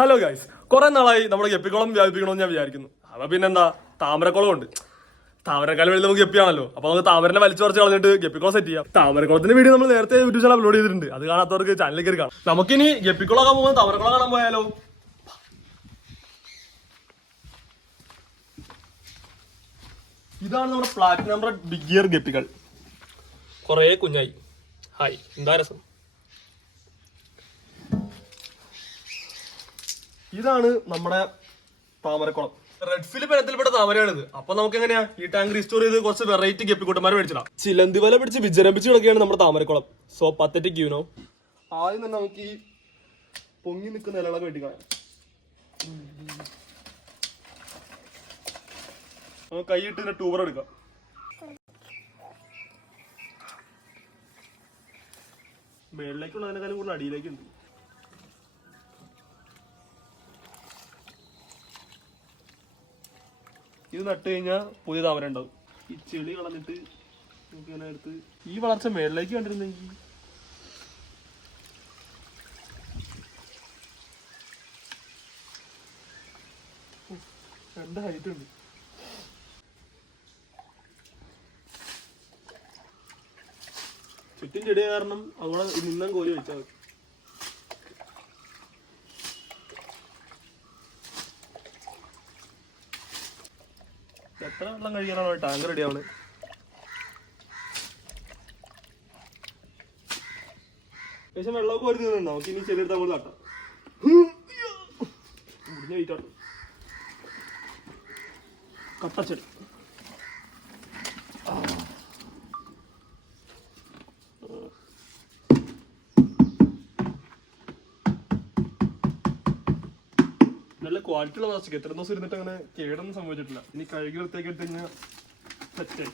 Hello guys കുറെ നാളായി നമ്മുടെ ഗപ്പിക്കുളം വ്യാപിപ്പിക്കണമെന്ന് ഞാൻ വിചാരിക്കുന്നു. അപ്പൊ പിന്നെന്താ? താമരക്കുളം ഉണ്ട് താമരക്കാലം വഴി നമുക്ക് ഗപ്പിയാണല്ലോ. അപ്പൊ നമുക്ക് താമരനെ വലിച്ചു കുറച്ച് കളഞ്ഞിട്ട് ഗപ്പിക്കുളം സെറ്റ് ചെയ്യാം. താമരക്കുളത്തിന്റെ വീഡിയോ നമ്മൾ നേരത്തെ യൂട്യൂബ് ചാനൽ അപ്ലോഡ് ചെയ്തിട്ടുണ്ട്. അത് കാണാത്തവർക്ക് ചാനലിൽ കയറി കാണാം നമുക്കിനി ഗപ്പിക്കുളം ആകാൻ പോകുമ്പോൾ താമരക്കുളം കാണാൻ പോയാലോ? ഇതാണ് നമ്മുടെ പ്ലാറ്റിനം ബിഗ് ഗിയർ ഗപ്പികൾ. കുറേ കുഞ്ഞായി. ഹായ്. എന്താ രസം? ഇതാണ് നമ്മുടെ താമരക്കുളം. റെഡ് ഫിലിപ്പ് ഇനത്തിൽപ്പെട്ട താമരയാണിത്. അപ്പൊ നമുക്ക് എങ്ങനെയാ ഈ ടാങ്ക് റീസ്റ്റോർ ചെയ്ത് കുറച്ച് വെറൈറ്റി ഗപ്പിക്കൂട്ടന്മാർ മേടിച്ചിടാം. ചിലന്തി വല പിടിച്ച് വിജരംഭിച്ച് കിടക്കുകയാണ് നമ്മുടെ താമരക്കുളം. സോ പത്തറ്റിക് യൂനോ ആദ്യം തന്നെ നമുക്ക് ഈ പൊങ്ങി നിൽക്കുന്ന ഇലകളൊക്കെ വെട്ടിക്കളയാം നമുക്ക് കൈയിട്ട് ഇതിന്റെ ടൂബർ എടുക്കാം. മേളിലേക്കുള്ളതിനേക്കാളും കൂടുതൽ അടിയിലേക്കുണ്ട്. ഇത് നട്ട് കഴിഞ്ഞാൽ പുതിയ താമര ഉണ്ടാവും. ഈ ചെളി കളഞ്ഞിട്ട് നമുക്ക് ഇങ്ങനെ എടുത്ത് ഈ വളർച്ച മേളിലേക്ക് കണ്ടിരുന്നെങ്കിൽ രണ്ട് ഹൈറ്റ് ഉണ്ട്? ചുറ്റും ചെടിയ കാരണം അവിടെ നിന്നും കോരി വെച്ചാൽ മതി. എത്ര വെള്ളം കഴിക്കാനാണോ ടാങ്ക് റെഡി ആവണേ ഏകദേശം വെള്ളമൊക്കെ ഒരു തീർന്നുണ്ടോ നമുക്ക് ഇനി ചെറിയ അങ്ങോട്ട് നട്ടാം മുടിഞ്ഞ കട്ടച്ചെടി നല്ല ഉള്ള പ്ലാസ്റ്റിക് എത്ര ദിവസം ഇരുന്നിട്ട് അങ്ങനെ കേടൊന്നും സംഭവിച്ചിട്ടില്ല. ഇനി കഴുകി വൃത്തിയാക്കി എടുത്ത് കഴിഞ്ഞാൽ സെറ്റായി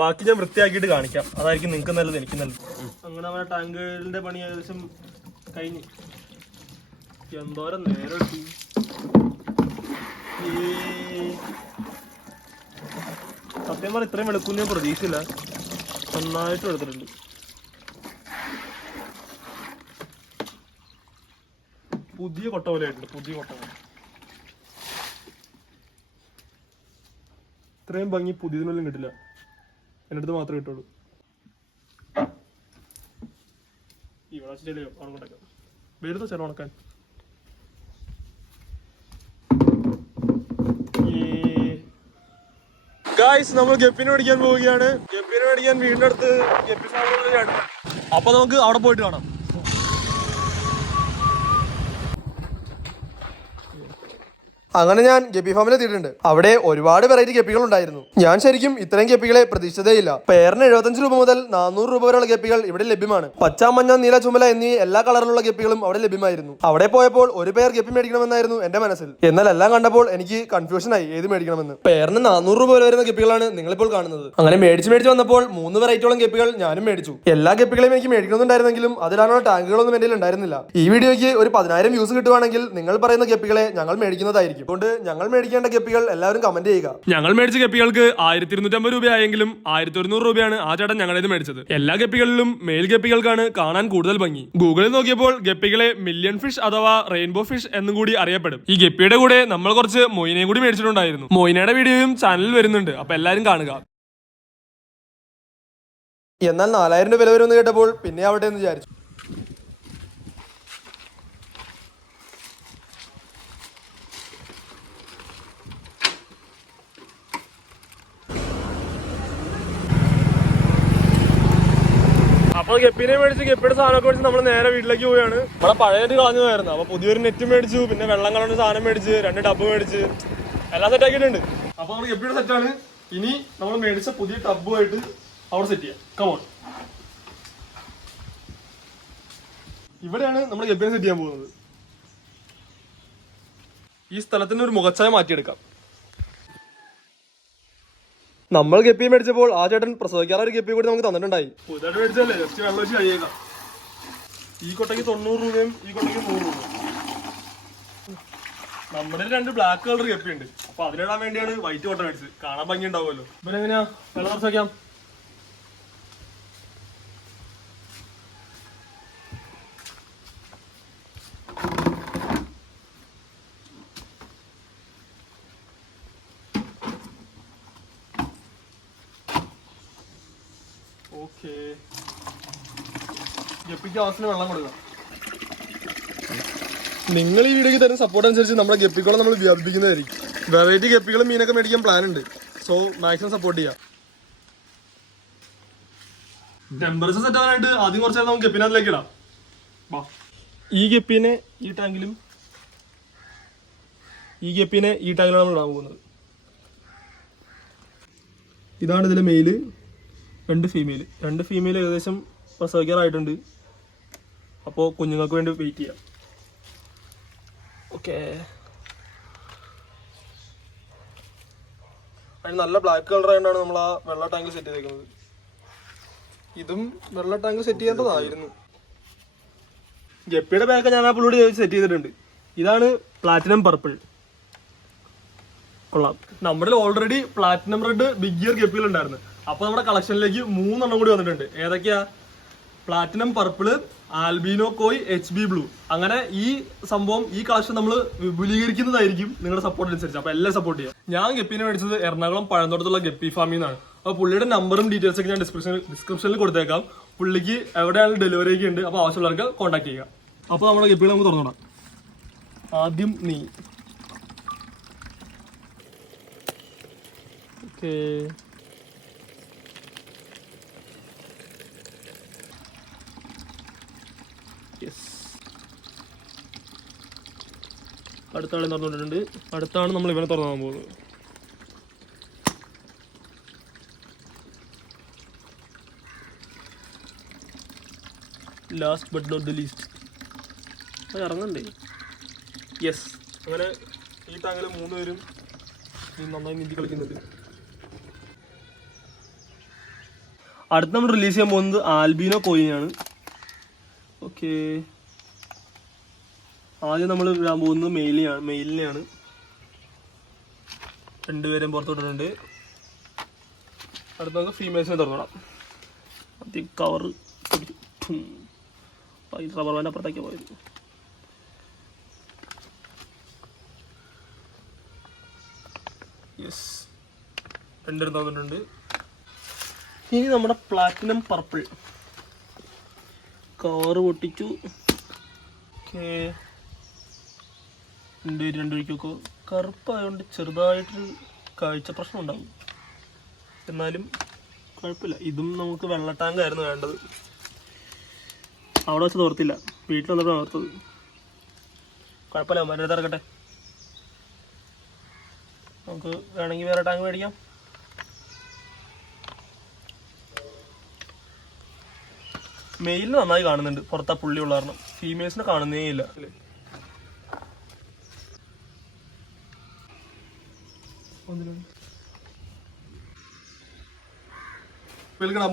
ബാക്കി ഞാൻ വൃത്തിയാക്കിയിട്ട് കാണിക്കാം. അതായിരിക്കും നിങ്ങൾക്ക് നല്ലത് എനിക്ക് നല്ലത്. അങ്ങനെ അവരുടെ ടാങ്കുകളുടെ പണി ഏകദേശം കഴിഞ്ഞു. എന്തോരം നേരം സത്യം പറഞ്ഞ ഇത്രയും വെളുക്കും ഞാൻ പ്രതീക്ഷയില്ല നന്നായിട്ട് എടുത്തിട്ടുണ്ട് പുതിയ കൊട്ട പോലെ ആയിട്ടുണ്ട് പുതിയ കൊട്ട പോലെ. ഇത്രയും ഭംഗി പുതിയതിനൊന്നും കിട്ടില്ല. എന്റെ അടുത്ത് മാത്രമേ കിട്ടുള്ളൂ. ഈ ചെടിയോ അവിടെ കൊണ്ടേക്കാം വരുന്നോ ഉണക്കാൻ? ഗായ്സ് നമ്മൾ ഗപ്പിനെ മേടിക്കാൻ പോവുകയാണ്. ഗപ്പിനെ മേടിക്കാൻ വീടിന്റെ അടുത്ത് ഗപ്പി ഫാമുകളിൽ അപ്പൊ നമുക്ക് അവിടെ പോയിട്ട് കാണാം. അങ്ങനെ ഞാൻ ഗപ്പി ഫാമിൽ എത്തിയിട്ടുണ്ട്. അവിടെ ഒരുപാട് വെറൈറ്റി ഗപ്പികൾ ഉണ്ടായിരുന്നു. ഞാൻ ശരിക്കും ഇത്രയും ഗപ്പികളെ പ്രതീക്ഷിച്ചതേയില്ല. പേരിന് എഴുപത്തഞ്ച് രൂപ മുതൽ നാനൂറ് രൂപ വരെയുള്ള ഗപ്പികൾ ഇവിടെ ലഭ്യമാണ്. പച്ച മഞ്ഞ നീല ചുമല എന്നീ എല്ലാ കളറിലുള്ള ഗപ്പികളും അവിടെ ലഭ്യമായിരുന്നു. അവിടെ പോയപ്പോൾ ഒരു പേർ ഗപ്പി മേടിക്കണമെന്നായിരുന്നു എന്റെ മനസ്സിൽ. എന്നാൽ എല്ലാം കണ്ടപ്പോൾ എനിക്ക് കൺഫ്യൂഷൻ ആയി. ഏത് മേടിക്കണമെന്ന്? പേരിന് നാനൂറ് രൂപ വരെ വരുന്ന ഗപ്പികളാണ് നിങ്ങളിപ്പോൾ കാണുന്നത്. അങ്ങനെ മേടിച്ച് മേടിച്ച് വന്നപ്പോൾ മൂന്ന് വെറൈറ്റിയോളം ഗപ്പികൾ ഞാനും മേടിച്ചു. എല്ലാ ഗപ്പികളെയും എനിക്ക് മേടിക്കണമെന്നുണ്ടായിരുന്നെങ്കിലും അതിലാണുള്ള ടാങ്കുകളൊന്നും എന്റെ ഉണ്ടായിരുന്നില്ല. ഈ വീഡിയോയ്ക്ക് ഒരു പതിനായിരം വ്യൂസ് കിട്ടുവാണെങ്കിൽ നിങ്ങൾ പറയുന്ന ഗപ്പികളെ ഞങ്ങൾ മേടിക്കുന്നതായിരിക്കും. അതുകൊണ്ട് ഞങ്ങൾ മേടിക്കേണ്ട ഗപ്പികൾ എല്ലാവരും കമന്റ് ചെയ്യുക. ഞങ്ങൾ മേടിച്ച ഗപ്പികൾക്ക് ആയിരത്തി ഇരുന്നൂറ്റമ്പത് രൂപയായെങ്കിലും ആയിരത്തി ഒരുന്നൂറ് രൂപയാണ് ആ ചേട്ടൻ ഞങ്ങളുടെ മേടിച്ചത്. എല്ലാ ഗപ്പികളിലും മെയിൽ ഗപ്പികൾക്കാണ് കാണാൻ കൂടുതൽ ഭംഗി. ഗൂഗിളിൽ നോക്കിയപ്പോൾ ഗപ്പികളെ മില്യൺ ഫിഷ് അഥവാ റെയിൻബോ ഫിഷ് എന്നും കൂടി അറിയപ്പെടും. ഈ ഗപ്പിയുടെ കൂടെ നമ്മൾ കുറച്ച് മൊയിനെയും കൂടി മേടിച്ചിട്ടുണ്ടായിരുന്നു. മൊയിനയുടെ വീഡിയോയും ചാനലിൽ വരുന്നുണ്ട്. അപ്പൊ എല്ലാവരും കാണുക. എന്നാൽ നാലായിരം രൂപ വില വരുമെന്ന് കേട്ടപ്പോൾ പിന്നെ ആവട്ടെ എന്ന് വിചാരിച്ചു. അപ്പൊ ഗപ്പിനെ മേടിച്ച് ഗപ്പിയുടെ സാധനമൊക്കെ മേടിച്ച് നമ്മൾ നേരെ വീട്ടിലേക്ക് പോവുകയാണ്. നമ്മളെ പഴയത് കളഞ്ഞതായിരുന്നു. അപ്പൊ പുതിയൊരു നെറ്റ് മേടിച്ചു പിന്നെ വെള്ളം കളഞ്ഞ സാധനം മേടിച്ച് രണ്ട് ടബ് മേടിച്ച്. എല്ലാം സെറ്റ് ആക്കിയിട്ടുണ്ട്. അപ്പൊ നമ്മൾ ഗപ്പിയുടെ സെറ്റാണ് ഇനി നമ്മൾ മേടിച്ച പുതിയ ടബുമായിട്ട് അവിടെ സെറ്റ് ചെയ്യാം. കമോൺ ഇവിടെയാണ് നമ്മൾ ഗപ്പിനെ സെറ്റ് ചെയ്യാൻ പോകുന്നത്. ഈ സ്ഥലത്തിന് ഒരു മുഖച്ചായ മാറ്റിയെടുക്കാം. നമ്മൾ ഗപ്പി മേടിച്ചപ്പോൾ ആ ചേട്ടൻ പ്രസവിക്കാറ് ഒരു ഗപ്പി കൂടി നമുക്ക് തന്നിട്ടുണ്ടായി. ജസ്റ്റ് വെള്ളം ഈ രൂപയും ഈ രൂപയും. നമ്മുടെ രണ്ട് ബ്ലാക്ക് കളർ കപ്പി ഉണ്ട് അപ്പൊ അതിനിടാൻ വേണ്ടിയാണ് വൈറ്റ് കോട്ടൺ മേടിച്ചത്. കാണാൻ ഭംഗി ഉണ്ടാവുമല്ലോ ഇവരെങ്ങനെയാ വെള്ളം കുറച്ച് ഓക്കേ ഗപ്പിക്ക് ആവശ്യത്തിന് വെള്ളം കൊടുക്കാം. നിങ്ങൾ ഈ വീഡിയോക്ക് തരുന്ന സപ്പോർട്ട് അനുസരിച്ച് നമ്മുടെ ഗപ്പിക്കുളം നമ്മൾ വ്യാപിപ്പിക്കുന്നതായിരിക്കും. വെറൈറ്റി ഗപ്പികളും മീനൊക്കെ മേടിക്കാൻ പ്ലാൻ ഉണ്ട്. സോ മാക്സിമം സപ്പോർട്ട് ചെയ്യാം. ടെമ്പറേച്ചർ സെറ്റ് ആവാനായിട്ട് ആദ്യം കുറച്ച് നേരം നമുക്ക് ഗപ്പിനകത്തിലേക്ക് ഇടാം. ഈ ഗപ്പിനെ ഈ ടാങ്കിലും ഈ ഗപ്പിനെ ഈ ടാങ്കിലാണ് നമ്മൾ ഇടാൻ പോകുന്നത്. ഇതാണ് ഇതിലെ മെയിൽ രണ്ട് ഫീമെയിൽ രണ്ട് ഫീമെയിൽ ഏകദേശം പ്രസവിക്കാറായിട്ടുണ്ട്. അപ്പോൾ കുഞ്ഞുങ്ങൾക്ക് വേണ്ടി വെയിറ്റ് ചെയ്യാം. ഓക്കെ അതിന് നല്ല ബ്ലാക്ക് കളർ ആയതുകൊണ്ടാണ് നമ്മൾ ആ വെള്ള ടാങ്ക് സെറ്റ് ചെയ്തേക്കുന്നത്. ഇതും വെള്ള ടാങ്ക് സെറ്റ് ചെയ്യേണ്ടതായിരുന്നു. ഗപ്പിയുടെ ബാഗ് ഞാൻ ആ പുള്ളിയോട് ചോദിച്ച് സെറ്റ് ചെയ്തിട്ടുണ്ട്. ഇതാണ് പ്ലാറ്റിനം പർപ്പിൾ കൊള്ളാം. നമ്മുടെ already platinum red big ear ഗപ്പികൾ ഉണ്ടായിരുന്നു അപ്പൊ നമ്മുടെ കളക്ഷനിലേക്ക് മൂന്നെണ്ണം കൂടി വന്നിട്ടുണ്ട്. ഏതൊക്കെയാ? Platinum purple albino koi H B blue അങ്ങനെ ഈ സംഭവം ഈ കളക്ഷൻ നമ്മൾ വിപുലീകരിക്കുന്നതായിരിക്കും നിങ്ങളുടെ സപ്പോർട്ട് അനുസരിച്ച്. അപ്പൊ എല്ലാം സപ്പോർട്ട് ചെയ്യാം. ഞാൻ ഗപ്പിനെ മേടിച്ചത് എറണാകുളം പഴന്തോട്ടത്തുള്ള ഗപ്പി ഫാമിൽ നിന്നാണ്. അപ്പൊ പുള്ളിയുടെ നമ്പറും ഡീറ്റെയിൽസ് ഒക്കെ ഞാൻ ഡിസ്ക്രിപ്ഷൻ ഡിസ്ക്രിപ്ഷനിൽ കൊടുത്തേക്കാം. പുള്ളിക്ക് എവിടെയാണ് ഡെലിവറി ഒക്കെ ഉണ്ട്. അപ്പൊ ആവശ്യമുള്ളവർക്ക് കോൺടാക്ട് ചെയ്യുക അപ്പൊ നമ്മുടെ ഗപ്പികൾ നമുക്ക് തുറന്നോടാം. ആദ്യം നീ. ഓക്കേ യെസ് അടുത്ത ആളെ അടുത്താണ് നമ്മൾ ഇവനെ തുറന്നാൻ പോകുന്നത്. Last but not the least അത് ഇറങ്ങണ്ടേ? യെസ് അങ്ങനെ ഈ ടാങ്കിൽ മൂന്ന് പേരും നന്നായി നീന്തി കളിക്കുന്നുണ്ട് അടുത്ത നമ്മൾ റിലീസ് ചെയ്യാൻ പോകുന്നത് ആൽബീനോ കോയിനാണ് ഓക്കെ. ആദ്യം നമ്മൾ ഇടാൻ പോകുന്നത് മെയിലിയാണ് മെയിലിനെയാണ് രണ്ടുപേരും പുറത്തോട്ടിട്ടുണ്ട്. അടുത്ത നമുക്ക് ഫീമെയിൽസിനെ തുടങ്ങണം. ആദ്യം കവർ റബ്ബർ ബാൻഡ് അപ്പുറത്തേക്ക് പോയത്. യെസ് രണ്ടുപേരും തന്നിട്ടുണ്ട് ഇനി നമ്മുടെ പ്ലാറ്റിനം പർപ്പിൾ കവറ് പൊട്ടിച്ചു. രണ്ട് വഴിക്കൊക്കെ കറുപ്പായതുകൊണ്ട് ചെറുതായിട്ടൊരു കാഴ്ച പ്രശ്നം ഉണ്ടാകും എന്നാലും കുഴപ്പമില്ല. ഇതും നമുക്ക് വെള്ള ടാങ്കായിരുന്നു വേണ്ടത്. അവിടെ വെച്ച് തോർത്തില്ല വീട്ടിൽ വന്നപ്പോൾ ഓർത്തത് കുഴപ്പമില്ല മരുന്ന് ഇറക്കട്ടെ നമുക്ക് വേണമെങ്കിൽ വേറെ ടാങ്ക് മേടിക്കാം. മെയിലിന് നന്നായി കാണുന്നുണ്ട്. പുറത്താ പുള്ളി ഉള്ള കാരണം. ഫീമെയിൽസിനെ കാണുന്നേ ഇല്ല. അല്ലേ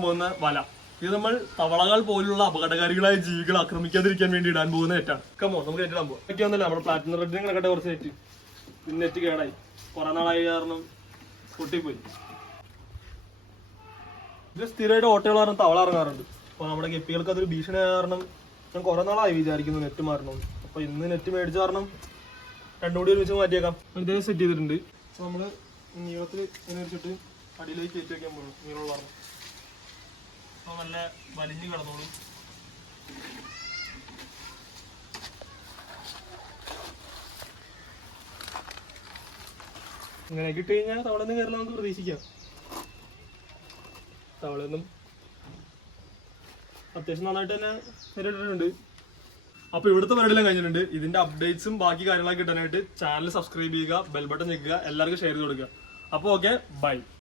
പോകുന്ന വല. ഇത് നമ്മൾ തവളകൾ പോലുള്ള അപകടകാരികളായ ജീവികൾ ആക്രമിക്കാതിരിക്കാൻ വേണ്ടി ഇടാൻ പോകുന്ന നെറ്റാണ്. കമോ നമുക്ക് നെറ്റ് ഇടാൻ പോകാം ഒക്കെ ഒന്നല്ല നമ്മുടെ പ്ലാറ്റിനം റെഡിനും കിടക്കട്ടെ കുറച്ച് നെറ്റ്? ഇന്ന് നെറ്റ് കേടായി. കുറെ നാളായി കാരണം പൊട്ടിപ്പോയി. ഇത് സ്ഥിരമായിട്ട് ഓട്ടകൾ കാരണം തവള ഇറങ്ങാറുണ്ട്. അപ്പോൾ നമ്മുടെ ഗപ്പികൾക്ക് അതൊരു ഭീഷണി കാരണം ഞാൻ കുറേ നാളായി വിചാരിക്കുന്നു നെറ്റ് മാറണം അപ്പോൾ ഇന്ന് നെറ്റ് മേടിച്ച കാരണം രണ്ടും കൂടി ഒരുമിച്ച് മാറ്റിയേക്കാം. ഇതേ സെറ്റ് ചെയ്തിട്ടുണ്ട്. അപ്പോൾ നമ്മൾ നീളത്തിൽ ഇങ്ങനെ വെച്ചിട്ട് അടിയിലേക്ക് കയറ്റി വയ്ക്കാൻ പോകും നീളമുള്ള അപ്പോൾ നല്ല വലിഞ്ഞ് കിടന്നോളും. ഇങ്ങനെ കിട്ടി കഴിഞ്ഞാൽ തവളൊന്നും കയറില്ല നമുക്ക് പ്രതീക്ഷിക്കാം. തവളൊന്നും അത്യാവശ്യം നന്നായിട്ട് തന്നെ നേരിട്ടിട്ടുണ്ട്. അപ്പൊ ഇവിടുത്തെ പരിപാടിയെല്ലാം കഴിഞ്ഞിട്ടുണ്ട്. ഇതിന്റെ അപ്ഡേറ്റ്സും ബാക്കി കാര്യങ്ങളൊക്കെ കിട്ടാനായിട്ട് ചാനൽ സബ്സ്ക്രൈബ് ചെയ്യുക ബെൽ ബട്ടൺ ഞെക്കുക എല്ലാവർക്കും ഷെയർ ചെയ്ത് കൊടുക്കുക. അപ്പോൾ ഓക്കെ ബൈ